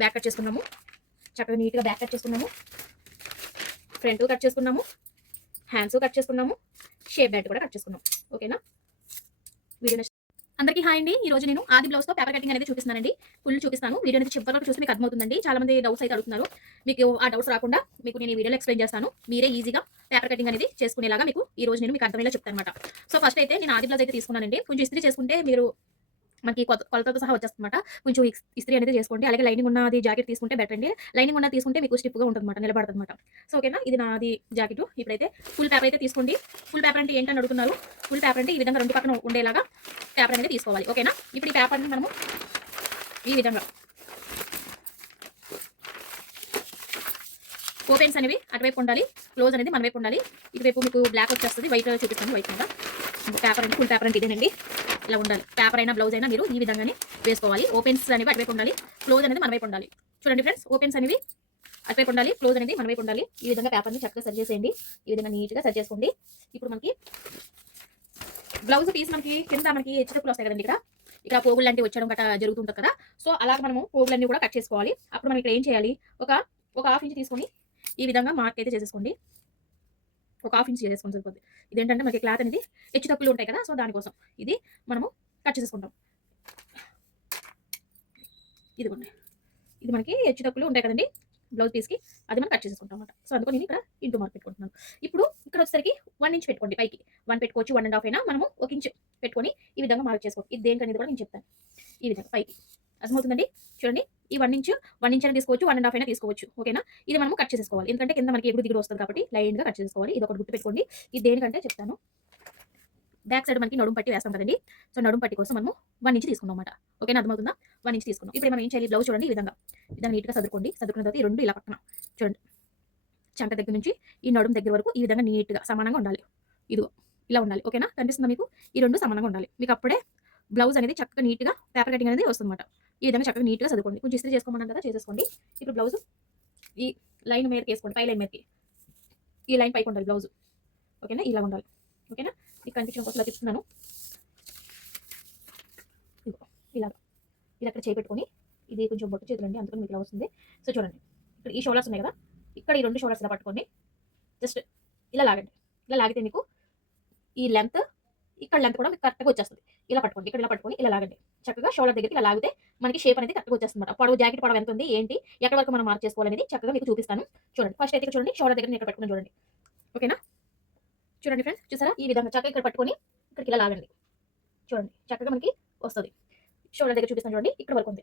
Back cut చేసుకున్నాము, చక్కగా నీట్గా బ్యాక్ కట్ చేసుకున్నాము, ఫ్రంట్ కట్ చేసుకున్నాము, హ్యాండ్స్ కట్ చేసుకున్నాము, షేప్ బెల్ట్ కూడా కట్ చేసుకున్నాం. ఓకేనా? వీడియో అందరికీ హాయ్ అండి. ఈ రోజు నేను ఆది బ్లౌజ్ తో పేపర్ కటింగ్ అనేది చూపిస్తున్నానండి. ఫుల్ చూపిస్తాను. వీడియో అనేది చివరి వరకు చూస్తే మీకు అర్థమవుతుందండి. చాలా మంది డౌట్స్ అయితే అడుగుతున్నారు. మీకు ఆ డౌట్స్ రాకుండా మీకు నేను ఈ వీడియోలో ఎక్స్ప్లెయిన్ చేస్తాను. మీరే ఈజీగా పేపర్ కటింగ్ అనేది చేసుకునేలాగా మీకు ఈ రోజు నేను మీకు అర్థమయ్యేలా చెప్తాను అనమాట. సో ఫస్ట్ అయితే నేను ఆది బ్లౌజ్ అయితే తీసుకున్నానండి. కొంచెం ఇస్త్రీ చేసుకుంటే మీరు మనకి కొలతలతో సహా వచ్చేస్తుందన్నమాట. కొంచెం ఇస్త్రీ అనేది చేసుకోండి. అలాగే లైనింగ్ ఉన్నది జాకెట్ తీసుకుంటే బెటర్ అండి. లైనింగ్ ఉన్నది తీసుకుంటే మీకు స్టిఫ్గా ఉంటుందన్నమాట, నిలబడుతుందన్నమాట. సో ఓకేనా? ఇది నాది జాకెట్. ఇప్పుడైతే ఫుల్ పేపర్ అయితే తీసుకోండి. ఫుల్ పేపర్ అంటే ఏంటని అడుగుతున్నారు. ఫుల్ పేపర్ అంటే ఈ విధంగా రెండు పక్కన ఉండేలాగా పేపర్ అనేది తీసుకోవాలి. ఓకేనా? ఇప్పుడు ఈ పేపర్ని మనము ఈ విధంగా ఓపెన్స్ అనేవి అటువైపు ఉండాలి, క్లోజ్ అనేది మన వైపు ఉండాలి. ఇటువైపు మీకు బ్లాక్ వచ్చేస్తుంది, వైట్ చూపిస్తాను. వైట్ మీద పేపర్ అంటే ఫుల్ పేపర్ అంటే ఇదేనండి. ఇలా ఉండాలి. పేపర్ అయినా బ్లౌజ్ అయినా మీరు ఈ విధంగానే వేసుకోవాలి. ఓపెన్స్ అనేవి అటువైపు ఉండాలి, క్లోజ్ అనేది మన వైపు ఉండాలి. చూడండి ఫ్రెండ్స్, ఓపెన్స్ అనేవి అటువైపు ఉండాలి, క్లోజ్ అనేది మన వైపు ఉండాలి. ఈ విధంగా పేపర్ని చక్కగా సరి చేసేయండి. ఈ విధంగా నీట్గా సరి చేసుకోండి. ఇప్పుడు మనకి బ్లౌజ్ పీస్ మనకి కింద మనకి హెచ్చుతక్కులు వస్తాయి కదండి. ఇక్కడ పోగులు లాంటివి వచ్చడం గట్రా జరుగుతుంటుంది కదా. సో అలాగ మనము పోగులన్నీ కూడా కట్ చేసుకోవాలి. అప్పుడు మనం ఇక్కడ ఏం చేయాలి, ఒక హాఫ్ ఇంచ్ తీసుకొని ఈ విధంగా మార్క్ అయితే చేసేసుకోండి. ఒక హాఫ్ ఇంచ్ చేసేసుకోండి సరిపోద్ది. ఇదేంటంటే మనకి క్లాత్ అనేది హెచ్చు తక్కువలు ఉంటాయి కదా. సో దానికోసం ఇది మనము కట్ చేసేసుకుంటాం. ఇదిగోండి, ఇది మనకి హెచ్చు తక్కువలు ఉంటాయి కదండి బ్లౌజ్ పీస్కి, అది మనం కట్ చేసేసుకుంటాం అనమాట. సో అందుకని నేను ఇక్కడ ఇంటూ మార్క్ పెట్టుకుంటున్నాను. ఇప్పుడు ఇక్కడ వచ్చేసరికి 1 ఇంచ్ పెట్టుకోండి. పైకి 1 పెట్టుకోవచ్చు, 1.5 అయినా మనము 1 ఇంచ్ పెట్టుకొని ఈ విధంగా మార్క్ చేసుకోండి. ఇది దేనికనేది కూడా నేను చెప్తాను. ఈ విధంగా పైకి అర్థమవుతుందండి. చూడండి, ఈ 1 ఇంచ్ అయినా తీసుకోవచ్చు, 1.5 అయినా తీసుకోవచ్చు. ఓకేనా? ఇది మనం కట్ చేసుకోవాలి. ఎందుకంటే కింద మనకి ఎగుడు దిగుడు వస్తుంది కాబట్టి లైన్గా కట్ చేసుకోవాలి. ఇది ఒకటి గుర్తు పెట్టుకోండి. ఇది దేనికంటే చెప్తాను. బ్యాక్ సైడ్ మనకి నడుము పట్టి వేస్తాం కదండి. సో నడుము పట్టి కోసం మనము 1 ఇంచ్ తీసుకున్నాం అనమాట. ఓకేనా? అర్థమవుతుందా? 1 ఇంచ్ తీసుకున్నాం. ఇప్పుడు మనం ఏం చేయాలి, బ్లౌజ్ చూడండి ఈ విధంగా నీట్గా సర్దుకోండి. సర్దుకున్న తర్వాత ఈ రెండు ఇలా పక్కన చూడండి, చంక దగ్గర నుంచి ఈ నడుము దగ్గర వరకు ఈ విధంగా నీట్గా సమానంగా ఉండాలి. ఇదిగో ఇలా ఉండాలి. ఓకేనా? కనిపిస్తుందా మీకు? ఈ రెండు సమానంగా ఉండాలి. మీకు అప్పుడే బ్లౌజ్ అనేది చక్కగా నీట్గా పేపర్ కటింగ్ అనేది వస్తుందన్నమాట. ఈ విధంగా చక్కగా నీట్గా చదువుకోండి. కొంచెం ఇస్త్రీ చేసుకోమన్నాను కదా, చేసేసుకోండి. ఇప్పుడు బ్లౌజ్ ఈ లైన్ మీదకి వేసుకోండి, పై లైన్ మీదకి. ఈ లైన్ పైకి ఉండాలి బ్లౌజ్. ఓకేనా? ఇలా ఉండాలి. ఓకేనా? మీకు కనిపించడం కోసం ఇలా చెప్తున్నాను. ఇలా ఇలా అక్కడ చేపెట్టుకొని, ఇది కొంచెం బొట్టు చేతులండి, అందుకని మీకు ఇలా వస్తుంది. సో చూడండి, ఇక్కడ ఈ షోల్డర్స్ ఉన్నాయి కదా, ఇక్కడ ఈ రెండు షోల్డర్స్ ఇలా పట్టుకోండి. జస్ట్ ఇలా లాగండి. ఇలా లాగితే మీకు ఈ లెంత్, ఇక్కడ లెంత్ కూడా మీకు కరెక్ట్గా వచ్చేస్తుంది. ఇలా పట్టుకోండి, ఇక్కడ ఇలా పట్టుకొని ఇలా లాగండి. చక్కగా షోల్డర్ దగ్గరికి ఇలా లాగితే మనకి షేప్ అనేది కరెక్ట్గా వచ్చేస్తుంది అనమాట. పొడవు జాకెట్ పొడవు ఎంత ఉంది, ఏంటి, ఎక్కడ వరకు మనం మార్క్ చేసుకోవాలనేది చక్కగా మీకు చూపిస్తాను. చూడండి, ఫస్ట్ అయితే చూడండి, షోల్డర్ దగ్గర ఇక్కడ పట్టుకుని చూడండి. ఓకేనా? చూడండి ఫ్రెండ్స్, చూసారా? ఈ విధంగా చక్కగా ఇక్కడ పట్టుకొని ఇక్కడికి ఇలా లాగండి. చూడండి, చక్కగా మనకి వస్తుంది. షోల్డర్ దగ్గర చూపిస్తాను చూడండి, ఇక్కడ వరకు ఉంది.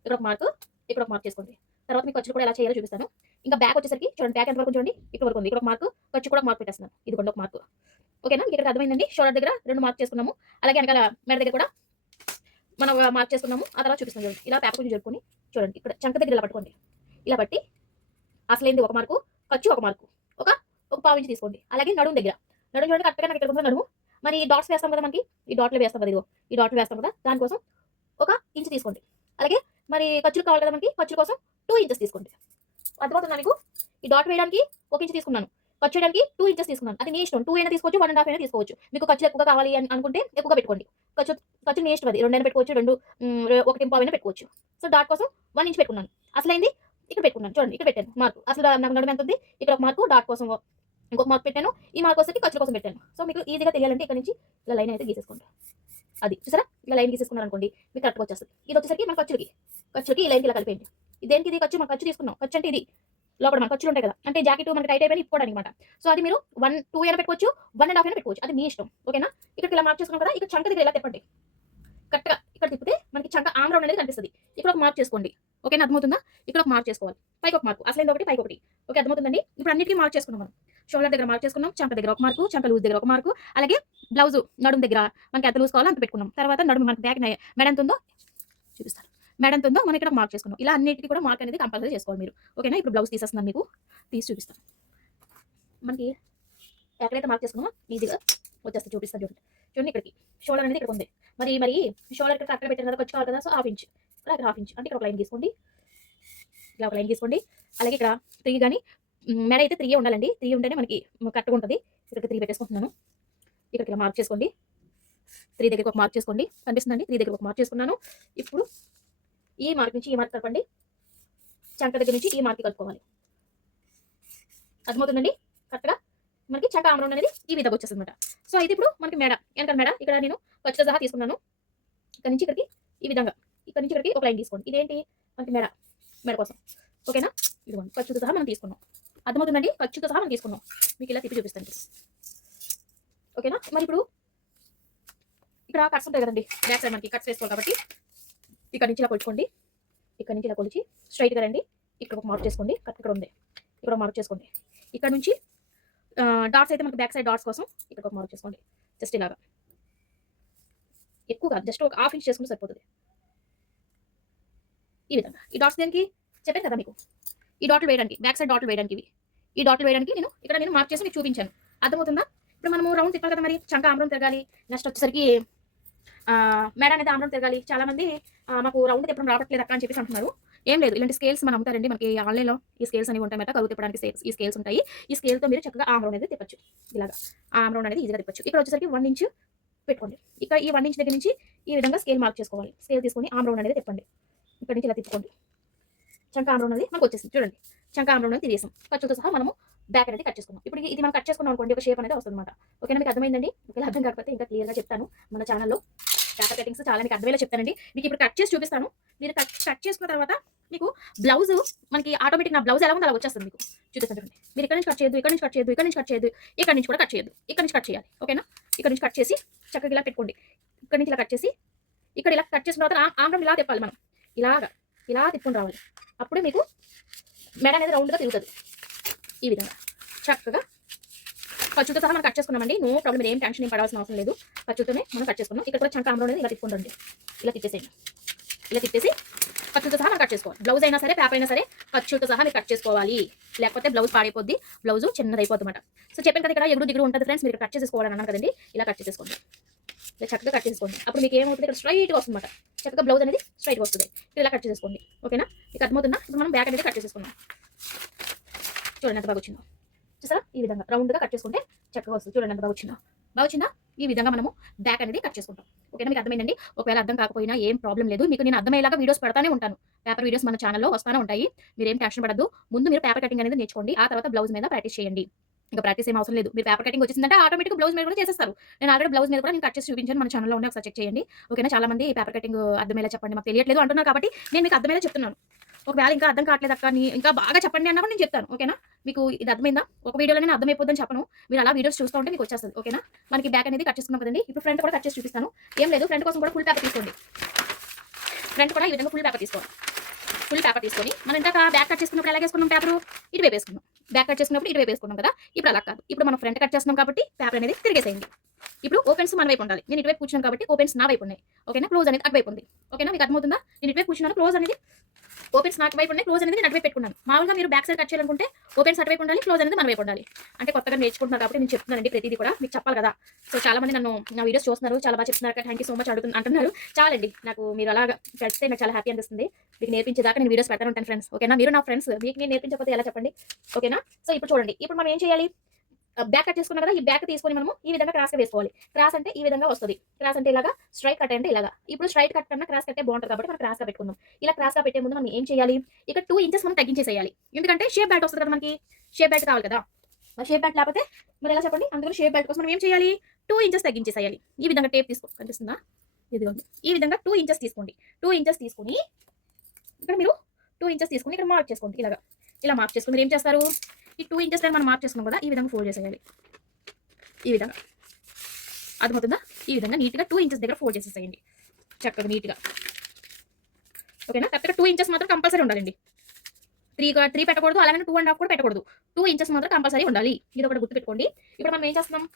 ఇక్కడ ఒక మార్క్, ఇక్కడ ఒక మార్క్ చేసుకోండి. తర్వాత మీకు ఖర్చు కూడా ఎలా చేయాలో చూపిస్తాను. ఇంకా బ్యాక్ వచ్చేసరికి చూడండి, బ్యాక్ ఎంత వరకు చూడండి, ఇక్కడ వరకు ఉంది. ఇక్కడ ఒక మార్క్, ఖర్చు కూడా మార్క్ పెట్టేస్తున్నాను. ఇది ఒక మార్క్. ఓకేనా? మీకు ఇక్కడ అర్థమైందండి. షోల్డర్ దగ్గర 2 మార్క్ చేసుకున్నాము. అలాగే వెనకాల మెడ దగ్గర కూడా మనం మార్క్ చేసుకున్నాము. ఆ తర్వాత చూపిస్తాను చూడండి. ఇలా పేపర్ కొంచెం జరుపుకొని చూడండి, ఇక్కడ చంక దగ్గర ఇలా పట్టుకోండి. ఇలా పట్టి అసలైంది ఒక మార్కు, ఖర్చు ఒక మార్కు, ఒక పావు ఇంచ్ తీసుకోండి. అలాగే నడుము దగ్గర, నడుము చూడండి కరెక్ట్గా నాకు ఇక్కడ ఉంది నడుము. మరి డాట్స్ వేస్తాం కదా, మనకి ఈ డాట్లు వేస్తాం కదా, ఇదిగో ఈ డాట్లు వేస్తాం కదా, దానికోసం 1 ఇంచ్ తీసుకోండి. అలాగే మరి ఖర్చులు కావాలి కదా మనకి, ఖర్చుల కోసం 2 ఇంచెస్ తీసుకోండి. అర్థమవుతుందా మీకు? ఈ డాట్ వేయడానికి 1 ఇంచ్ తీసుకున్నాను, ఖర్చు చేయడానికి 2 ఇంచెస్ తీసుకున్నాను. అది మీ ఇష్టం. 2 అయినా తీసుకోవచ్చు, 1.5 అయినా తీసుకోవచ్చు. మీకు ఖర్చు ఎక్కువగా కావాలి అని అనుకుంటే ఎక్కువగా పెట్టుకోండి. ఖర్చు మీ ఇష్టం. అది 2 అయినా పెట్టుకోవచ్చు, 1.5 అయినా పెట్టుకోవచ్చు. సో డాట్ కోసం 1 ఇంచ్ పెట్టుకున్నాను. అసలైంది ఇక్కడ పెట్టుకున్నాను. చూడండి, ఇక్కడ పెట్టాను మార్కు. అసలు నాకు నడుము ఎంత ఉంది, ఇక్కడ ఒక మార్కు, డాట్ కోసం ఇంకొక మార్క్ పెట్టాను. ఈ మార్క్ వచ్చేసి ఖర్చు కోసం పెట్టాను. సో మీకు ఈజీగా తెలియాలంటే ఇక్కడ నుంచి ఇలా లైన్ అయితే గీసేసుకోండి. అది చూసారా, ఇలా లైన్ గీసేసుకున్నారు అనుకోండి, మీకు కరెక్ట్గా వచ్చేస్తుంది. ఇది వచ్చేసరికి మన ఖర్చులకి ఈ లైన్కి ఇలా కలిపేయండి. ఇదేంటి, ఇది ఖర్చు, మన ఖర్చు తీసుకున్నాం. ఖర్చు అంటే ఇది లోపల మన ఖర్చులు ఉంటాయి కదా, అంటే జాకెట్ మనకి టైట్ అయిపోయి ఇప్పుకోవడానికి అనమాట. సో అది మీరు 1, 2 అయినా పెట్టుకోవచ్చు, 1.5 అయినా పెట్టుకోవచ్చు. అది మీ ఇష్టం. ఓకేనా? ఇక్కడికి ఇలా మార్క్ చేసుకున్నాం కదా, ఇక్కడ చంక దగ్గర ఇలా తిప్పండి. కరెక్ట్గా ఇక్కడ తిప్పితే మనకి చంక ఆమ్ రౌండ్ అనేది కనిపిస్తుంది. ఇక్కడ ఒక మార్క్ చేసుకోండి. ఓకేనా? అర్థమవుతుందా? ఇక్కడ ఒక మార్క్ చేసుకోవాలి. పైకి ఒక మార్కు, అసలైంది ఒకటి, పైకి ఒకటి. ఓకే, అర్థమవుతుందండి. ఇప్పుడు అన్నిటికీ మార్క్ చేసుకున్నాం మనం. షోల్డర్ దగ్గర మార్క్ చేసుకున్నాం, చంక దగ్గర ఒక మార్కు, చంక లూజ్ దగ్గర ఒక మార్కు, అలాగే బ్లౌజ్ నడుము దగ్గర మనకి ఎంత లూజ్ కావాలో అంత పెట్టుకున్నాం. తర్వాత నడుము మనకి బ్యాక్ మెడ ఎంత ఉందో చూపిస్తాను. మెడ ఎంత ఉందో మనం ఇక్కడ మార్క్ చేసుకున్నాం. ఇలా అన్నిటికీ కూడా మార్క్ అనేది కంపల్సరీ చేసుకోవాలి మీరు. ఓకేనా? ఇప్పుడు బ్లౌజ్ తీసేస్తున్నాను, మీకు తీసి చూపిస్తాను. మనకి ఎక్కడైతే మార్క్ చేసుకున్నామో ఈజీగా వచ్చేస్తే చూపిస్తాను. చూడండి ఇక్కడికి షోల్డర్ అనేది ఇక్కడ ఉంది. మరి షోల్డర్ ఇక్కడ కరెక్ట్గా పెట్టాను కదా, ఖర్చు కావాలి కదా. సో 1/2 ఇంచ్, ఇక్కడ 1/2 ఇంచ్ అంటే ఇక్కడ ఒక లైన్ తీసుకోండి. ఇలా ఒక లైన్ తీసుకోండి. అలాగే ఇక్కడ 3 కానీ మెడ అయితే 3 ఉండాలండి. 3 ఉంటేనే మనకి కరెక్ట్గా ఉంటుంది. ఇక్కడ 3 పెట్టేసుకుంటున్నాను. ఇక్కడికి ఇలా మార్క్ చేసుకోండి. 3 దగ్గరికి ఒక మార్క్ చేసుకోండి. కనిపిస్తుందండి, 3 దగ్గర ఒక మార్క్ చేసుకున్నాను. ఇప్పుడు ఈ మార్క్ నుంచి ఈ మార్క్ కలపండి. చంక దగ్గర నుంచి ఈ మార్కి కలుపుకోవాలి. అర్థమవుతుందండి? కరెక్ట్గా మనకి చంక ఆమ్ రౌండ్ అనేది ఈ విధంగా వచ్చేస్తుంది అనమాట. సో అయితే ఇప్పుడు మనకి మెడ, వెనకాల మెడ ఇక్కడ నేను ఖర్చుతో సహా తీసుకున్నాను. ఇక్కడ నుంచి ఇక్కడికి ఈ విధంగా, ఇక్కడ నుంచి ఇక్కడికి ఒక లైన్ తీసుకోండి. ఇదేంటి మనకి మెడ, మెడ కోసం. ఓకేనా? ఇదిగోండి ఖర్చుతో సహా మనం తీసుకున్నాం. అర్థమవుతుందండి? ఖర్చుతో సహా మనం తీసుకున్నాం. మీకు ఇలా తిప్పి చూపిస్తాను. ఓకేనా? మరి ఇప్పుడు ఇక్కడ కట్స్ ఉంటాయి కదండి, బ్యాక్ సైడ్ మనకి కట్స్ వేసుకోవాలి కాబట్టి ఇక్కడ నుంచి ఇలా కొలుచుకోండి. ఇక్కడ నుంచి ఇలా కొలిచి స్ట్రైట్గా రండి. ఇక్కడ ఒక మార్క్ చేసుకోండి. కట్ ఇక్కడ ఉంది, ఇక్కడ ఒక మార్క్ చేసుకోండి. ఇక్కడ నుంచి డాట్స్ అయితే మనకి బ్యాక్ సైడ్ డాట్స్ కోసం ఇక్కడ ఒక మార్క్ చేసుకోండి. జస్ట్ ఇలాగా, ఎక్కువ కాదు, జస్ట్ ఒక హాఫ్ ఇంచ్ చేసుకుంటే సరిపోతుంది. ఈ విధంగా ఈ డాట్స్ దేనికి చెప్పాను కదా మీకు, ఈ డాట్లు వేయడానికి, బ్యాక్ సైడ్ డాట్లు వేయడానికి. ఇవి ఈ డాట్లు వేయడానికి నేను మార్క్ చేసి మీకు చూపించాను. అర్థమవుతుందా? ఇప్పుడు మనము రౌండ్ తిప్పాలి కదా, మరి చంక ఆమ్రం తిరగాలి. నెక్స్ట్ వచ్చేసరికి మెడ అనేది ఆమ్రం తిరగాలి. చాలా మంది మాకు రౌండ్ తిప్పడం రావట్లేదు అక్క అని చెప్పేసి అంటున్నారు. ఏం లేదు, ఇలాంటి స్కేల్స్ మనం అమ్ముతారండి, మనకి ఆన్లైన్లో ఈ స్కేల్స్ అనేవి ఉంటాయి అన్నమాట. కరువు తిప్పడానికి ఈ స్కేల్స్ ఉంటాయి. ఈ స్కేల్తో మీరు చక్కగా ఆమ్ రౌండ్ అనేది తిప్పచ్చు. ఇలాగా ఆమ్ రౌండ్ అనేది ఈజీగా తిప్పచ్చు. ఇక్కడ వచ్చేసరికి 1 ఇంచ్ పెట్టుకోండి. ఇక్కడ ఈ 1 ఇంచ్ దగ్గర నుంచి ఈ విధంగా స్కేల్ మార్క్ చేసుకోవాలి. స్కేల్ తీసుకొని ఆమ్ రౌండ్ అనేది తిప్పండి. ఇక్కడ నుంచి ఇలా తిప్పుకోండి. చంక ఆమ్ రౌండ్ అనేది మనకు వచ్చేసింది. చూడండి, చంక ఆమ్ రౌండ్ అనేది తిరిగేసాం. ఖర్చుతో సహా మనము బ్యాక్ అనేది కట్ చేసుకున్నాం. ఇప్పుడు ఇది మనం కట్ చేసుకున్నాం అనుకోండి, ఒక షేప్ అనేది వస్తుంది అనమాట. ఓకేనా? మీకు అర్థమైందండి? ఒకవేళ అర్థం కాకపోతే ఇంకా క్లియర్గా చెప్తాను మన ఛానల్లో. పేపర్ కటింగ్స్ చాలా మీకు అర్థమయ్యేలా చెప్తానండి. మీకు ఇప్పుడు కట్ చేసి చూపిస్తాను. మీరు కట్ చేసుకున్న తర్వాత మీకు బ్లౌజ్ మనకి ఆటోమేటిక్, నా బ్లౌజ్ ఎలా ఉందో అలా వచ్చేస్తుంది మీకు. చూపిస్తాను చూడండి. మీరు ఇక్కడ నుంచి కట్ చేయొద్దు, ఇక్కడ నుంచి కట్ చేయొద్దు, ఇక్కడ నుంచి కట్ చేయొద్దు, ఇక్కడ నుంచి కూడా కట్ చేయొద్దు, ఇక్కడ నుంచి కట్ చేయాలి. ఓకేనా? ఇక్కడ నుంచి కట్ చేసి చక్కగా ఇలా పెట్టుకోండి. ఇక్కడ నుంచి ఇలా కట్ చేసి ఇక్కడ ఇలా కట్ చేసిన తర్వాత ఆమ్రం ఇలా తిప్పాలి. మనం ఇలా తిప్పుకొని రావాలి. అప్పుడే మీకు మెడ అనేది రౌండ్గా తిరుగుతుంది. ఈ విధంగా చక్కగా ఖర్చుతో సహా మనం కట్ చేసుకున్నామండి. నో ప్రాబ్లం, మీరు ఏం టెన్షన్ ఏం పడాల్సిన అవసరం లేదు. ఖర్చుతోనే మనం కట్ చేసుకున్నాం. ఇక్కడ కూడా చంక ఆమ్రం అనేది ఇలా తిప్పుకుంటుంది. ఇలా తిప్పేసేయండి. ఇలా తిప్పేసి ఖర్చుతో సహా మనం కట్ చేసుకోవాలి. బ్లౌజ్ అయినా సరే, పేపర్ అయినా సరే ఖర్చుతో సహా మీరు కట్ చేసుకోవాలి. లేకపోతే బ్లౌజ్ పాడైపోద్ది, బ్లౌజ్ చిన్నదైపోద్ది అనమాట. సో చెప్పాను కదా, ఇక్కడ ఎగుడు దిగుడు ఉంటుంది ఫ్రెండ్స్. మీరు కట్ చేసుకోవాలని అన్నాను కదండి. ఇలా కట్ చేసుకోండి. ఇలా చక్కగా కట్ చేసుకోండి. అప్పుడు మీకు ఏమవుతుంది, ఇక్కడ స్ట్రైట్గా వస్తుంది అనమాట. చక్కగా బ్లౌజ్ అనేది స్ట్రైట్గా వస్తుంది. ఇలా కట్ చేసుకోండి. ఓకేనా? మీకు అర్థమవుతుందా? ఇప్పుడు మనం బ్యాక్ అనేది కట్ చేసుకున్నాం. చూడండి ఎంత బాగా వచ్చిందో. చూసారా? ఈ విధంగా రౌండ్గా కట్ చేసుకుంటే చక్కగా వస్తుంది. చూడండి ఎంత బాగా వచ్చిందా? ఈ విధంగా మనము బ్యాక్ అనేది కట్ చేసుకుంటాం. ఓకేనా? మీకు అర్థమైందండి? ఒకవేళ అర్థం కాకపోయినా ఏం ప్రాబ్లం లేదు. మీకు నేను అర్థమయ్యేలాగా వీడియోస్ పెడతానే ఉంటాను. పేపర్ వీడియోస్ మన ఛానల్లో వస్తానే ఉంటాయి. మీరు ఏం టెన్షన్ పడద్దు. ముందు మీరు పేపర్ కటింగ్ అనేది నేర్చుకోండి. ఆ తర్వాత బ్లౌజ్ మీద ప్రాక్టీస్ చేయండి. ఇంకా ప్రాక్టీస్ ఏం అవసరం లేదు. మీరు పేపర్ కటింగ్ వచ్చిందంటే ఆటోమేటిక్ బ్లౌజ్ మీద కూడా చేసేస్తారు. నేను ఆల్రెడీ బ్లౌజ్ మీద కూడా నేను కట్ చేసి చూపించాను. మన ఛానల్లో ఉండే ఒకసారి చెక్ చేయండి. ఓకేనా? చాలా మంది పేపర్ కటింగ్ అర్థమయ్యేలా చెప్పండి, మాకు తెలియట్లేదు అంటున్నారు కాబట్టి నేను మీకు అర్థమయ్యేలా చెప్తున్నాను. ఒకవేళ ఇంకా అర్థం కావట్లేదు అక్క, ఇంకా బాగా చెప్పండి అన్నప్పుడు నేను చెప్తాను. ఓకేనా? మీకు ఇది అర్థమైందా? ఒక వీడియోలో నేను అర్థమైపోద్దని చెప్పను. మీరు అలా వీడియోస్ చూస్తూ ఉంటే మీకు వచ్చేస్తుంది. ఓకేనా? మనకి బ్యాక్ అనేది కట్ చేసుకున్నాం కదండి. ఇప్పుడు ఫ్రంట్ కూడా కట్ చేసి చూపిస్తాను. ఏం లేదు, ఫ్రంట్ కోసం కూడా ఫుల్ పేపర్ తీసుకోండి. ఫ్రంట్ కూడా ఈ విధంగా ఫుల్ పేపర్ తీసుకోవాలి. ఫుల్ పేపర్ తీసుకొని మనం ఇందాక బ్యాక్ కట్ చేసుకున్నప్పుడు ఎలా వేసుకున్నాం, పేపర్ ఇటువైపు వేసుకున్నాం. బ్యాక్ కట్ చేసుకున్నప్పుడు ఇటువైపు వేసుకున్నాం కదా. ఇప్పుడు అలా కాదు. ఇప్పుడు మనం ఫ్రంట్ కట్ చేస్తున్నాం కాబట్టి పేపర్ అనేది తిరిగేసేయండి. ఇప్పుడు ఓపెన్స్ మన వైపు ఉండాలి. నేను ఇటువైపు కూర్చున్నాను కాబట్టి ఓపెన్స్ నా వైపు ఉన్నాయి. ఓకేనా? క్లోజ్ అనేది అటువైపు ఉంది. ఓకేనా? మీకు అర్థమవుతుందా? నేను ఇటువైపు కూర్చున్నాను, క్లోజ్ అనేది ఓపెన్స్ నాకు వైపు ఉన్నాయి, క్లోజ్ అనేది నేను అటువైపు పెట్టుకున్నాను. మామూలుగా మీరు బ్యాక్ సైడ్ కట్ చేయాలనుకుంటే ఓపెన్స్ అటువైపు ఉండాలి, క్లోజ్ అనేది మన వైపు ఉండాలి. అంటే కొత్తగా నేర్చుకుంటున్నారు కాబట్టి నేను చెప్తున్నానండి, ప్రతిదీ కూడా మీకు చెప్పాలి కదా. సో చాలా మంది నన్ను నా వీడియోస్ చూస్తున్నారు, చాలా బాగా చెప్తున్నారు, థ్యాంక్ యూ సో మచ్ అంటున్నారు. చాలండి, నాకు మీరు అలాగా పెడితే నాకు చాలా హ్యాపీ అనిపిస్తుంది. మీకు నేర్పించేదాకా నేను వీడియోస్ పెడతాను ఉంటాను ఫ్రెండ్స్. ఓకేనా? మీరు నా ఫ్రెండ్స్, మీకు నేను నేర్పించకపోతే ఎలా చెప్పండి? ఓకేనా? సో ఇప్పుడు చూడండి, ఇప్పుడు మనం ఏం చేయాలి, బ్యాక్ కట్ చేసుకున్నాం కదా. ఈ బ్యాక్ తీసుకొని మనము ఈ విధంగా క్రాస్ గా వేసుకోవాలి. క్రాస్ అంటే ఈ విధంగా వస్తుంది. క్రాస్ అంటే ఇలాగా, స్ట్రైట్ కట్ అంటే ఇలాగా. ఇప్పుడు స్ట్రైట్ కట్ కన్నా క్రాస్ కట్టే బాగుంటుంది కాబట్టి మనం క్రాస్ గా పెట్టుకుందాం. ఇలా క్రాస్ గా పెట్టే ముందు మనం ఏం చేయాలి, ఇక్కడ 2 ఇంచెస్ మనం తగ్గించేసేయాలి. ఎందుకంటే షేప్ బెల్ట్ వస్తుంది కదా, మనకి షేప్ బెల్ట్ కావాలి కదా. మరి షేప్ బెల్ట్ లేకపోతే మరి ఎలా చెప్పండి? అందుకని షేప్ బెల్ట్ కోసం మనం ఏం చేయాలి, 2 ఇంచెస్ తగ్గించేసేయాలి. ఈ విధంగా టేప్ తీసుకో, కనిపిస్తుందా? ఇదిగోండి, ఈ విధంగా 2 ఇంచెస్ తీసుకోండి. 2 ఇంచెస్ తీసుకుని ఇక్కడ మీరు 2 ఇంచెస్ తీసుకుని ఇక్కడ మార్క్ చేసుకోండి. ఇలాగా ఇలా మార్క్ చేసుకుని మీరు ఏం చేస్తారు, ఈ 2 ఇంచెస్ దగ్గర మనం మార్క్ చేసుకున్నాం కదా, ఈ విధంగా ఫోల్డ్ చేసేయాలి. ఈ విధంగా అర్థమవుతుందా? ఈ విధంగా నీట్గా 2 ఇంచెస్ దగ్గర ఫోల్డ్ చేసేసేయండి చక్కగా నీట్గా. ఓకేనా? కరెక్ట్గా 2 ఇంచెస్ మాత్రం కంపల్సరీ ఉండాలండి. 3 పెట్టకూడదు, అలాగే 2.5 కూడా పెట్టకూడదు. 2 ఇంచెస్ మాత్రం కంపల్సరీ ఉండాలి. ఇది ఒకటి గుర్తుపెట్టుకోండి. ఇప్పుడు మనం ఏం చేస్తున్నాం,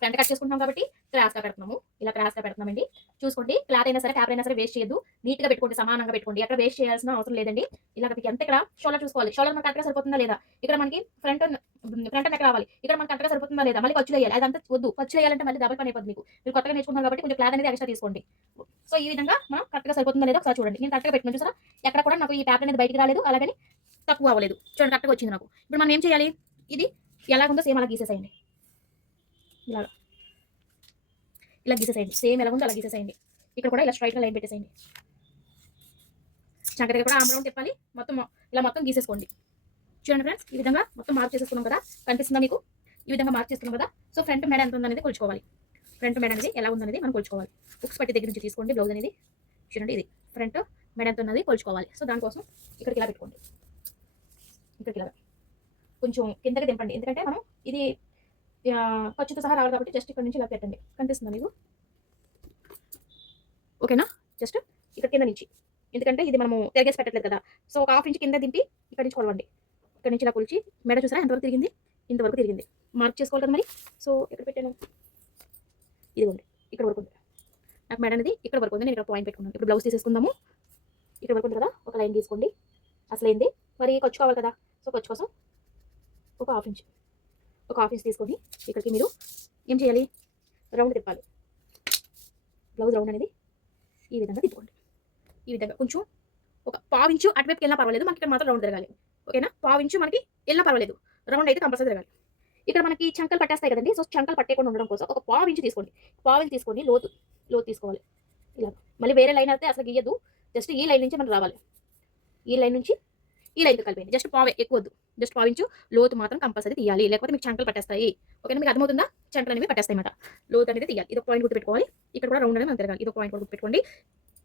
ఫ్రంట్ కట్ చేసుకుంటున్నాం కాబట్టి క్రాస్ గా పెడుతున్నాము. ఇలా క్రాస్ గా పెడుతున్నామండి. చూసుకోండి, క్లాత్ అయినా సరే పేపర్ అయినా సరే వేస్ట్ చేయొద్దు. నీట్ గా పెట్టుకోండి, సమానంగా పెట్టుకోండి. ఎక్కడ వేస్ట్ చేయాల్సిన అవసరం లేదండి. ఇలా మీకు ఎంత ఇక్కడ షోల్డర్ చూసుకోవాలి, షోల్డర్ మనకి కరెక్ట్గా సరిపోతుందా లేదా, ఇక్కడ మనకి ఫ్రంట్ నెక్ రావాలి, ఇక్కడ మనకి కరెక్ట్గా సరిపోతుందా లేదా, మళ్ళీ ఖర్చులు వేయాలి. అదంతా వద్దు, ఖర్చులు వేయాలంటే మళ్ళీ డబల్ పని అయిపోతుంది. మీరు కొత్తగా నేర్చుకుంటున్నారు కాబట్టి కొంచెం క్లాత్ అనేది ఎక్స్ట్రా తీసుకోండి. సో ఈ విధంగా మనం కరెక్ట్గా సరిపోతుందా లేదా ఒకసారి చూడండి. నేను కరెక్ట్గా పెట్టిన చూసారా, ఎక్కడ కూడా నాకు ఈ పేపర్ అనేది బయటికి రాలేదు, అలాగని తక్కువ అవ్వలేదు. చూడండి, కరెక్ట్గా వచ్చింది నాకు. ఇప్పుడు మనం ఏం చేయాలి, ఇది ఎలా ఉందో సేమ్ అలా గీసేసేయండి. ఇలా గీసేసేయండి, సేమ్ ఎలా ఉందో అలా గీసేసేయండి. ఇక్కడ కూడా ఇలా స్ట్రైట్గా లైన్ పెట్టేసేయండి. చంక దగ్గర కూడా ఆమ్ రౌండ్ తిప్పాలి. మొత్తం ఇలా మొత్తం గీసేసుకోండి. చూడండి ఫ్రెండ్స్, ఈ విధంగా మొత్తం మార్క్ చేసేసుకున్నాం కదా, కనిపిస్తుందా మీకు? ఈ విధంగా మార్క్ చేసుకున్నాం కదా. సో ఫ్రంట్ మెడ ఎంత ఉందనేది కొలుచుకోవాలి. ఫ్రంట్ మెడ అనేది ఎలా ఉందనేది మనం కొలుచుకోవాలి. ఉక్స్ పట్టి దగ్గర నుంచి తీసుకోండి బ్లౌజ్ అనేది. చూడండి, ఇది ఫ్రంట్ మెడ ఎంత ఉన్నది కొలుచుకోవాలి. సో దానికోసం ఇక్కడికి ఇలా పెట్టుకోండి. ఇక్కడికి ఇలా కొంచెం కిందకి దింపండి, ఎందుకంటే మనం ఇది ఖర్చుతో సహా రావాలి కాబట్టి జస్ట్ ఇక్కడ నుంచి ఇలా పెట్టండి. కనిపిస్తుందా మీకు? ఓకేనా? జస్ట్ ఇక్కడ కింద నుంచి, ఎందుకంటే ఇది మనము తిరిగేసి పెట్టట్లేదు కదా. సో ఒక హాఫ్ ఇంచ్ కింద దింపి ఇక్కడ నుంచి కొలవండి. ఇక్కడ నుంచి ఇలా కొలిచి మెడ చూసారా ఎంతవరకు తిరిగింది? ఇంతవరకు తిరిగింది. మార్క్ చేసుకోవాలి కదా మరి. సో ఎక్కడ పెట్టాను? ఇదిగోండి, ఇక్కడ వరకు ఉంది. నాకు మెడ అనేది ఇక్కడ వరకు ఉంది. నేను ఇక్కడ పాయింట్ పెట్టుకున్నాను. ఇప్పుడు బ్లౌజ్ తీసేసుకుందాము. ఇక్కడ వరకు ఉంది కదా, ఒక లైన్ తీసుకోండి. అసలు ఏంది మరి, ఖర్చు కావాలి కదా. సో ఖర్చు కోసం ఒక హాఫ్ ఇంచ్ తీసుకొని ఇక్కడికి మీరు ఏం చేయాలి? రౌండ్ తిప్పాలి. బ్లౌజ్ రౌండ్ అనేది ఈ విధంగా తిప్పుకోండి. ఈ విధంగా కొంచెం ఒక పావించు అటువైపుకి వెళ్ళినా పర్వాలేదు, మనకి ఇక్కడ మాత్రం రౌండ్ తిరగాలి. ఓకేనా? పావించు మనకి వెళ్ళినా పర్వాలేదు, రౌండ్ అయితే కంపల్సరీ తిరగాలి. ఇక్కడ మనకి చంకలు పట్టేస్తాయి కదండి. సో చంకలు పట్టేకుండా ఉండడం కోసం ఒక పావించు తీసుకోండి. పావించి తీసుకొని లోతు తీసుకోవాలి. ఇలా మళ్ళీ వేరే లైన్ అయితే అసలు గీయద్దు. జస్ట్ ఈ లైన్ నుంచి మనం రావాలి. ఈ లైన్ నుంచి ఈ లైన్తో కలిపేయండి. జస్ట్ పావే, ఎక్కువ వద్దు. జస్ట్ పావించు లోతు మాత్రం కంపల్సరీ తీయాలి, లేకపోతే మీకు చంకలు పట్టేస్తాయి. ఓకేనా? మీకు అర్థమవుతుందా? చంకలు అనేవి పట్టేస్తాయి అన్నమాట. లోతు అనేది తీయాలి. ఇది ఒక పాయింట్ గుర్తు పెట్టుకోవాలి. ఇక్కడ కూడా రౌండ్ అనేది మనం తిరగాలి. ఇది ఒక పాయింట్ గుర్తు పెట్టుకోండి.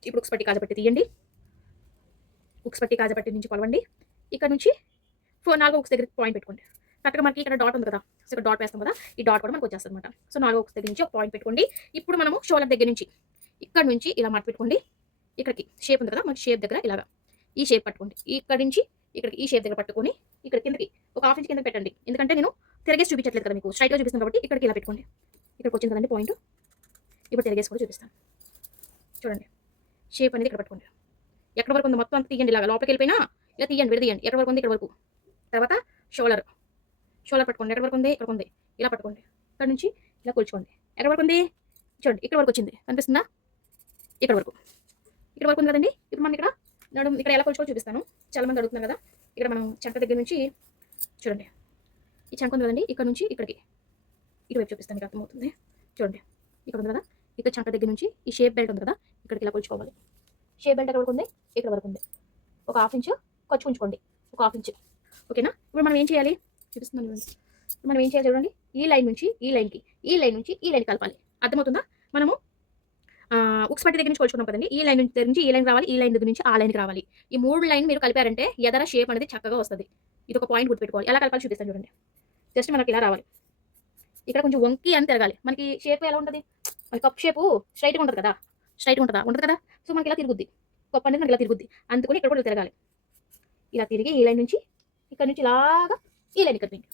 ఇప్పుడు ఉక్స్ పట్టి కాజపట్టి తీయండి. ఉక్స్ పట్టి కాజపట్టి నుంచి కొలవండి. ఇక్కడ నుంచి 4 ఉక్స్ దగ్గర పాయింట్ పెట్టుకోండి. కరెక్ట్గా మనకి ఇక్కడ డాట్ ఉంది కదా, సో ఇక్కడ డాట్ వేస్తాం కదా, ఈ డాట్ కూడా మనకు వచ్చేస్తుంది అనమాట. సో 4 ఉక్స్ దగ్గర నుంచి ఒక పాయింట్ పెట్టుకోండి. ఇప్పుడు మనము షోల్డర్ దగ్గర నుంచి ఇక్కడ నుంచి ఇలా మార్క్ పెట్టుకోండి. ఇక్కడికి షేప్ ఉంది కదా, మనకి షేప్ దగ్గర ఇలాగా ఈ షేప్ పట్టుకోండి. ఇక్కడ నుంచి ఇక్కడికి ఈ షేప్ దగ్గర పట్టుకొని ఇక్కడ కిందకి ఒక హాఫ్ ఇంచ్ కింద పెట్టండి. ఎందుకంటే నేను తిరిగేసి చూపించట్లేదు కదా మీకు, స్ట్రైట్గా చూపిస్తాను కాబట్టి ఇక్కడికి ఇలా పెట్టుకోండి. ఇక్కడికి వచ్చింది కదండి పాయింట్. ఇప్పుడు తిరిగేసి కూడా చూపిస్తాను. చూడండి, షేప్ అనేది ఇక్కడ పట్టుకోండి. ఎక్కడ వరకు ఉంది మొత్తం అంతా తీయండి. ఇలాగా లోపలికి వెళ్ళిపోయినా ఇలా తీయండి, విడదీయండి. ఎక్కడ వరకు ఉంది? ఇక్కడ వరకు. తర్వాత షోల్డర్ పట్టుకోండి. ఎక్కడ వరకు ఉంది? ఇక్కడ ఉంది. ఇలా పట్టుకోండి. ఇక్కడ నుంచి ఇలా కొలుచుకోండి. ఎక్కడ వరకు ఉంది? చూడండి, ఇక్కడ వరకు వచ్చింది. కనిపిస్తుందా? ఇక్కడ వరకు ఉంది కదండి. ఇప్పుడు మనం ఇక్కడ నడుము ఇక్కడ ఎలా కొలుచుకోవాలి చూపిస్తాను. చాలా మంది అడుగుతున్నారు కదా. ఇక్కడ మనం చంక దగ్గర నుంచి చూడండి, ఈ చంక ఉంది కదండి, ఇక్కడ నుంచి ఇక్కడికి ఇటువైపు చూపిస్తాను, మీకు అర్థమవుతుంది. చూడండి, ఇక్కడ ఉంది కదా, ఇక్కడ చంక దగ్గర నుంచి ఈ షేప్ బెల్ట్ ఉంది కదా, ఇక్కడికి ఇలా కొలుచుకోవాలి. షేప్ బెల్ట్ ఎక్కడ వరకు ఉంది? ఇక్కడ వరకు ఉంది. ఒక హాఫ్ ఇంచ్ ఖర్చు ఉంచుకోండి, ఒక హాఫ్ ఇంచ్. ఓకేనా? ఇప్పుడు మనం ఏం చేయాలి చూపిస్తున్నాను చూడండి. మనం ఏం చేయాలి చూడండి, ఈ లైన్ నుంచి ఈ లైన్కి, ఈ లైన్ నుంచి ఈ లైన్ కలపాలి. అర్థమవుతుందా? మనము ఉక్స్ పట్టి దగ్గర నుంచి కొలుచుకున్నాం కదండి, ఈ లైన్ నుంచి ఈ లైన్ రావాలి, ఈ లైన్ దగ్గర నుంచి ఆ లైన్కి రావాలి. ఈ 3 లైన్ మీరు కలిపారంటే ఎదర షేప్ అనేది చక్కగా వస్తుంది. ఇది ఒక పాయింట్ గుర్తుపెట్టుకోవాలి. ఎలా కలపాలి చూపిస్తాను చూడండి. జస్ట్ మనకి ఇలా రావాలి. ఇక్కడ కొంచెం వంకి అని తిరగాలి. మనకి షేప్ ఎలా ఉంటుంది? మనకి కప్ షేపు స్ట్రైట్గా ఉంటుంది కదా, ఉండదు కదా. సో మనకి ఇలా తిరుగుద్ది, కప్ అనేది మనకి ఇలా తిరుగుద్ది. అందుకని ఇక్కడ కూడా తిరగాలి. ఇలా తిరిగి ఈ లైన్ నుంచి ఇక్కడ నుంచి ఇలాగా ఈ లైన్ కలిపింది.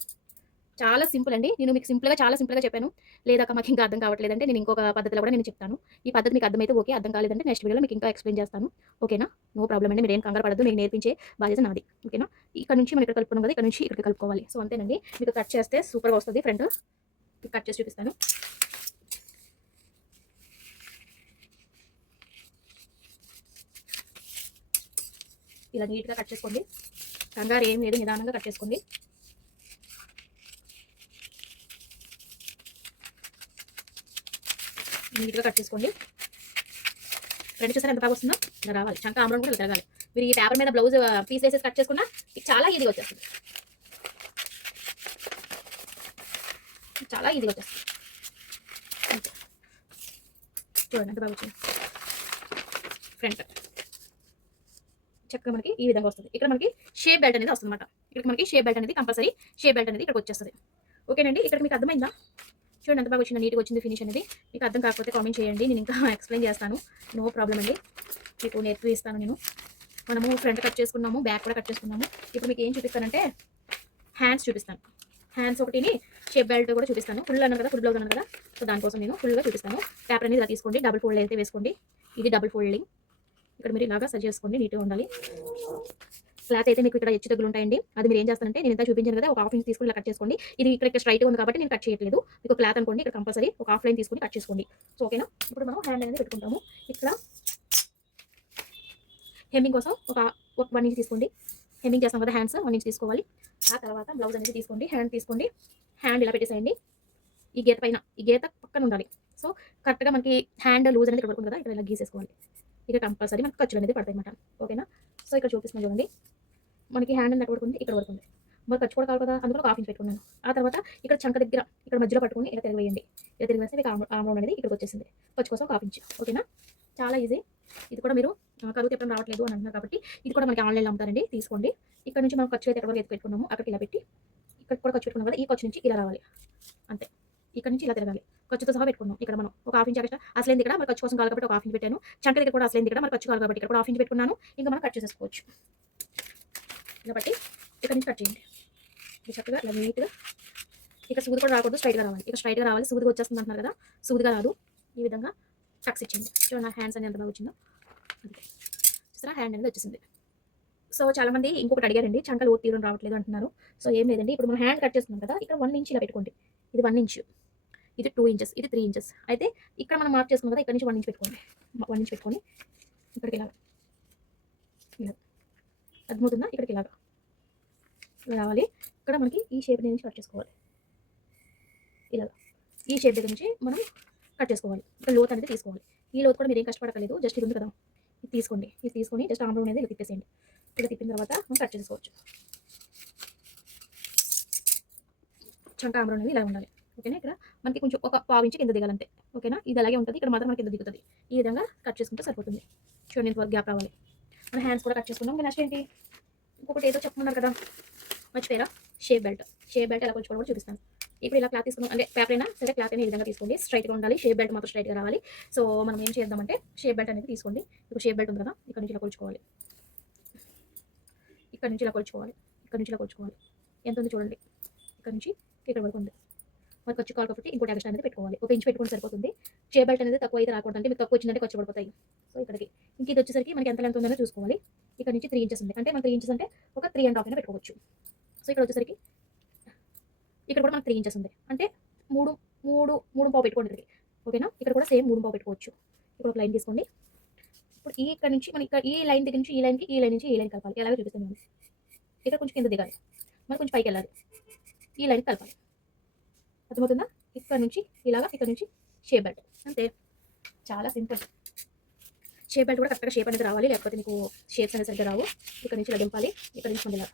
చాలా సింపుల్ అండి. నేను మీకు చాలా సింపుల్గా చెప్పాను. లేదా మాకు ఇంకా అర్థం కావట్లేదంటే నేను ఇంకొక పద్ధతిలో కూడా నేను చెప్తాను. ఈ పద్ధతి మీకు అర్థమైతే ఓకే, అర్థం కాలేదంటే నెక్స్ట్ వీడియోలో మీకు ఇంకా ఎక్స్ప్లెయిన్ చేస్తాను. ఓకేనా? నో ప్రాబ్లం అండి. మీరు ఏం కంగారు పడద్దు, మీకు నేర్పించే బాధ్యత నాది. ఓకేనా? ఇక్కడ నుంచి మనం ఇక్కడ కలుపుకున్నాం కదా, ఇక్కడ నుంచి ఇక్కడ కలుపుకోవాలి. సో అంతేనండి. మీకు కట్ చేస్తే సూపర్గా వస్తుంది. ఫ్రంట్ కట్ చేసి చూపిస్తాను. ఇలా నీట్గా కట్ చేసుకోండి. కంగారు ఏం లేదు, నిదానంగా కట్ చేసుకోండి. నీట్గా కట్ చేసుకోండి. ఫ్రంట్ చూసారా ఎంత బాగా వస్తుందో? ఇలా రావాలి. చంక ఆమ్రం కూడా తిరగాలి. మీరు ఈ పేపర్ మీద బ్లౌజ్ పీస్ వేసేసి కట్ చేసుకున్నా చాలా ఈజీగా వచ్చేస్తుంది. చూడండి ఎంత బాగా వచ్చింది. ఫ్రంట్ చక్కగా మనకి ఈ విధంగా వస్తుంది. ఇక్కడ మనకి షేప్ బెల్ట్ అనేది వస్తుంది అనమాట. ఇక్కడ మనకి షేప్ బెల్ట్ అనేది కంపల్సరీ, షేప్ బెల్ట్ అనేది ఇక్కడికి వచ్చేస్తుంది. ఓకేనండి? ఇక్కడ మీకు అర్థమైందా? చూడండి ఎంత బాగా వచ్చింది, నీట్గా వచ్చింది ఫినిష్ అనేది. మీకు అర్థం కాకపోతే కామెంట్ చేయండి, నేను ఇంకా ఎక్స్ప్లెయిన్ చేస్తాను. నో ప్రాబ్లం అండి, మీకు నేర్పిస్తాను నేను. మనము ఫ్రంట్ కట్ చేసుకున్నాము, బ్యాక్ కూడా కట్ చేసుకున్నాము. ఇప్పుడు మీకు ఏం చూపిస్తానంటే హ్యాండ్స్ చూపిస్తాను. హ్యాండ్స్ ఒకటిని షేప్ బెల్ట్ కూడా చూపిస్తాను. ఫుల్ అన్నాను కదా, ఫుల్ బ్లౌజ్ అన్నాను కదా, సో దానికోసం నేను ఫుల్గా చూపిస్తాను. పేపర్ అనేది ఇలా తీసుకోండి, డబుల్ ఫోల్డ్ అయితే వేసుకోండి. ఇది డబుల్ ఫోల్డింగ్. ఇక్కడ మీరు ఇలాగా సరి చేసుకోండి, నీట్గా ఉండాలి. క్లాత్ అయితే మీకు ఇక్కడ హెచ్చు తగ్గులు ఉంటాయండి. అది మీరు ఏం చేస్తారంటే నేను ఇంత చూపించాను కదా, ఒక హాఫ్ ఇంచ్ తీసుకుని ఇలా కట్ చేసుకోండి. ఇది ఇక్కడ స్ట్రైట్గా ఉంది కాబట్టి నేను కట్ చేయట్లేదు. మీకు క్లాత్ అనుకోండి, ఇక్కడ కంపల్సరీ ఒక హాఫ్ లైన్ తీసుకుని కట్ చేసుకోండి. సో ఓకేనా? ఇప్పుడు మనం హ్యాండ్ అనేది పెట్టుకుంటాము. ఇక్కడ హెమ్మింగ్ కోసం ఒక 1 ఇంచ్ తీసుకోండి. హెమ్మింగ్ చేస్తాం కదా హ్యాండ్స్, 1 ఇంచ్ తీసుకోవాలి. ఆ తర్వాత బ్లౌజ్ అనేది తీసుకోండి, హ్యాండ్ తీసుకోండి. హ్యాండ్ ఇలా పెట్టేసేయండి. ఈ గీత పైన, ఈ గీత పక్కన ఉండాలి. సో కరెక్ట్గా మనకి హ్యాండ్ లూజ్ అనేది ఇక్కడ పడుతుంది కదా, ఇక్కడ ఇలా గీసేసుకోవాలి. ఇక కంపల్సరీ మనకు ఖర్చులు అనేది పడతాయి అన్నమాట. ఓకేనా? సో ఇక్కడ చూపిస్తున్నాను చూడండి, మనకి హ్యాండ్ నెక్ వరకు ఉంది, ఇక్కడ వరకు ఉంది. మరి ఖర్చు కూడా కావాలి కదా, అందులో ఒక హాఫ్ ఇంచ్ పెట్టుకున్నాను. ఆ తర్వాత ఇక్కడ చంక దగ్గర ఇక్కడ మధ్యలో పట్టుకొని ఇలా తిరగవేయండి. ఇలా తిరిగివేస్తే మీకు ఆమ్ రౌండ్ అనేది ఇక్కడికి వచ్చేసింది. ఖర్చు కోసం ఒక హాఫ్ ఇంచ్. ఓకేనా, చాలా ఈజీ. ఇది కూడా మీరు కరువు తిప్పడం రావట్లేదు అని అంటున్నారు కాబట్టి ఇది కూడా మనకి ఆన్లైన్లో అమ్ముతారండి, తీసుకోండి. ఇక్కడ నుంచి మనం ఖర్చు అయితే ఎక్కడ వరకు ఎత్తి పెట్టుకున్నాము అక్కడికి ఇలా పెట్టి, ఇక్కడ కూడా ఖర్చు పెట్టుకున్నాం కదా, ఈ ఖర్చు నుంచి ఇలా రావాలి అంతే. ఇక్కడ నుంచి ఇలా తిరగాలి, ఖర్చుతో సహా పెట్టుకున్నాం. ఇక్కడ మనం ఒక హాఫ్ ఇంచ్ ఎక్స్ట్రా అసలైంది ఇక్కడ మరి ఖర్చు కోసం కావాలి కాబట్టి ఒక హాఫ్ ఇంచ్ పెట్టాను. చంక దగ్గర కూడా అసలైంది ఇక్కడ మరి ఖర్చు కావాలి కాబట్టి ఇక్కడ కూడా హాఫ్ ఇంచ్ పెట్టుకున్నాను. ఇంకా మనం కట్ చేసేసుకోవచ్చు. కాబట్టి ఇక్కడ నుంచి కట్ చేయండి. ఇది చక్కగా ఇలా నీట్గా, ఇక్కడ సూది కూడా రాకూడదు, స్ట్రైట్గా రావాలి. ఇక్కడ స్ట్రైట్గా రావాలి, సూదిగా వచ్చేస్తుంది అంటున్నారు కదా, సూదిగా రాదు. ఈ విధంగా టక్స్ ఇచ్చింది. చూడండి నా హ్యాండ్స్ అనేది ఎంత బాగా వచ్చిందో, అంతే. చూసారా, హ్యాండ్ అనేది వచ్చేసింది. సో చాలామంది ఇంకొకటి అడిగారండి, చంకలు తీరం రావట్లేదు అంటున్నారు. సో ఏం లేదండి, ఇప్పుడు మనం హ్యాండ్ కట్ చేస్తున్నాం కదా, ఇక్కడ 1 ఇంచ్ ఇలా పెట్టుకోండి. ఇది 1 ఇంచ్, ఇది 2 ఇంచెస్, ఇది 3 ఇంచెస్. అయితే ఇక్కడ మనం మార్క్ చేసుకున్నాం కదా, ఇక్కడ నుంచి 1 ఇంచ్ పెట్టుకోండి. 1 ఇంచ్ పెట్టుకొని ఇక్కడికి ఇలాగా ఇలా అర్థమవుతుందా, ఇక్కడికి ఇలాగా రావాలి. ఇక్కడ మనకి ఈ షేప్ నుంచి కట్ చేసుకోవాలి. ఇలాగా ఈ షేప్ దగ్గర నుంచి మనం కట్ చేసుకోవాలి. ఇక్కడ లోత్ అనేది తీసుకోవాలి. ఈ లోతు కూడా మీరు ఏం కష్టపడకలేదు, జస్ట్ ఇది ఉంది కదా, ఇది తీసుకోండి. ఇది తీసుకొని జస్ట్ ఆమ్లో అనేది ఇలా తిప్పేసేయండి. ఇలా తిప్పిన తర్వాత మనం కట్ చేసుకోవచ్చు. చంక ఆమ్లో అనేది ఇలా ఉండాలి. ఓకేనా, ఇక్కడ మనకి కొంచెం ఒక పావు ఇంచు కింద దిగాలంటే. ఓకేనా, ఇది అలాగే ఉంటుంది, ఇక్కడ మాత్రం మనకి కింద దిగుతుంది. ఈ విధంగా కట్ చేసుకుంటే సరిపోతుంది. చూడండి, ఇంతవరకు గ్యాప్ రావాలి. మన హ్యాండ్స్ కూడా కట్ చేసుకున్నాం. నెక్స్ట్ ఏంటి, ఇంకొకటి ఏదో చెప్పుకున్నారు కదా, మర్చిపోయారా, షేప్ బెల్ట్. షేప్ బెల్ట్ ఎలా కొంచెం కూడా చూపిస్తాను. ఇప్పుడు ఇలా క్లాత్ తీసుకున్నాం అంటే పేపర్ అయినా సరే, క్లాత్ అయినా ఈ విధంగా తీసుకోండి. స్ట్రైట్గా ఉండాలి, షేప్ బెల్ట్ మాత్రం స్ట్రైట్గా రావాలి. సో మనం ఏం చేద్దామంటే షేప్ బెల్ట్ అనేది తీసుకోండి. ఇప్పుడు షేప్ బెల్ట్ ఉంది కదా, ఇక్కడ నుంచి ఇలా కొలుచుకోవాలి. ఇక్కడ నుంచి ఇలా కొలుచుకోవాలి. ఇక్కడ నుంచి ఇలా కొలుచుకోవాలి. ఎంత ఉంది చూడండి, ఇక్కడ నుంచి ఇక్కడ వరకు ఉంది. మనకు ఖర్చు కావాలి కాబట్టి ఇంకోటి ఎక్స్ట్రా అనేది పెట్టుకోవాలి. ఒక ఇంచ్ పెట్టుకుంటే సరిపోతుంది. షేప్ బెల్ట్ అనేది తక్కువ అయితే రాకూడదు, అంటే మీకు తక్కువ వచ్చిందంటే ఖర్చు పడిపోతాయి. సో ఇక్కడికి ఇంక ఇది వచ్చేసరికి మనకి ఎంత లెంత్ ఉందో చూసుకోవాలి. ఇక్కడ నుంచి 3 ఇంచెస్ ఉంది, అంటే మనకి 3 ఇంచెస్ అంటే ఒక 3.5 అయినా పెట్టుకోవచ్చు. సో ఇక్కడ వచ్చేసరికి ఇక్కడ కూడా మనకు 3 ఇంచెస్ ఉంది, అంటే 3 పావు పెట్టుకోండి ఇక్కడికి. ఓకేనా, ఇక్కడ కూడా సేమ్ 3 పావు పెట్టుకోవచ్చు. ఇప్పుడు ఒక లైన్ తీసుకోండి. ఇప్పుడు ఇక్కడ నుంచి మన ఇక్కడ ఈ లైన్ దగ్గర నుంచి ఈ లైన్కి, ఈ లైన్ నుంచి ఈ లైన్ కలపాలి. ఎలాగో చూపిస్తాను. ఇక్కడ కొంచెం కింద దిగాలి, మరి కొంచెం పైకి వెళ్ళాలి, ఈ లైన్ కలపాలి. అర్థమవుతుందా, ఇక్కడ నుంచి ఇలాగా, ఇక్కడ నుంచి షేప్ బెల్ట్. అంతే, చాలా సింపుల్. షేప్ బెల్ట్ కూడా కరెక్ట్గా షేప్ అనేది రావాలి, లేకపోతే మీకు షేప్స్ అనేది సరిగ్గా రావు. ఇక్కడ నుంచి ఇలా దింపాలి, ఇక్కడ నుంచి ఇలా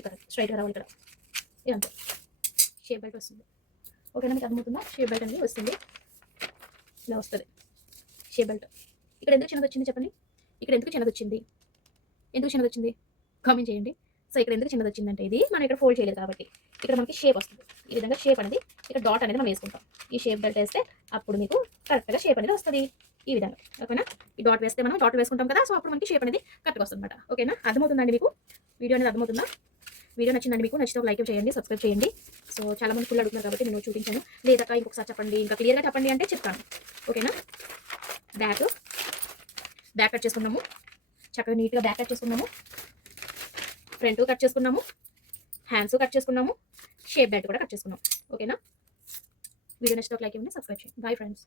ఇక్కడ స్ట్రైట్గా రావాలి. ఇక్కడ ఇదంతా షేప్ బెల్ట్ వస్తుంది. ఓకేనా, మీకు అర్థమవుతుందా, షేప్ బెల్ట్ అనేది వస్తుంది, ఇలా వస్తుంది షేప్ బెల్ట్. ఇక్కడ ఎందుకు చిన్నది వచ్చింది చెప్పండి, ఇక్కడ ఎందుకు చిన్నది వచ్చింది, ఎందుకు చిన్నది వచ్చింది కామెంట్ చేయండి. సో ఇక్కడ ఎందుకు చిన్నది వచ్చిందంటే, ఇది మనం ఇక్కడ ఫోల్డ్ చేయలేదు కాబట్టి ఇక్కడ మనకి షేప్ వస్తుంది. ఈ విధంగా షేప్ అనేది, ఇక్కడ డాట్ అనేది మనం వేసుకుంటాం. ఈ షేప్ బెల్ట్ వేస్తే అప్పుడు మీకు కరెక్ట్గా షేప్ అనేది వస్తుంది. ఈ విధంగా. ఓకేనా, ఈ డాట్ వేస్తే మనం డాట్ వేసుకుంటాం కదా, సో అప్పుడు మనకి షేప్ అనేది కరెక్ట్గా వస్తుంది అనమాట. ఓకేనా, అర్థమవుతుందండి మీకు, వీడియో అనేది అర్థమవుతుందా? వీడియో నచ్చిందండి మీకు, నచ్చితే లైక్ చేయండి, సబ్స్క్రైబ్ చేయండి. సో చాలా మంది ఫుల్ అడుగుతున్నారు కాబట్టి నేను చూపించాను. లేదా ఇంకొకసారి చెప్పండి, ఇంకా క్లియర్గా చెప్పండి అంటే చెప్తాను. ఓకేనా, బ్యాక్ కట్ చేసుకున్నాము, చక్కగా నీట్గా బ్యాక్ కట్ చేసుకున్నాము, ఫ్రంట్ కట్ చేసుకున్నాము, హ్యాండ్స్ కట్ చేసుకున్నాము, షేప్ బెల్ట్ కూడా కట్ చేసుకున్నాం. ఓకేనా, వీడియో నచ్చితే లైక్ చేయండి, సబ్స్క్రైబ్ చేయండి. Bye friends.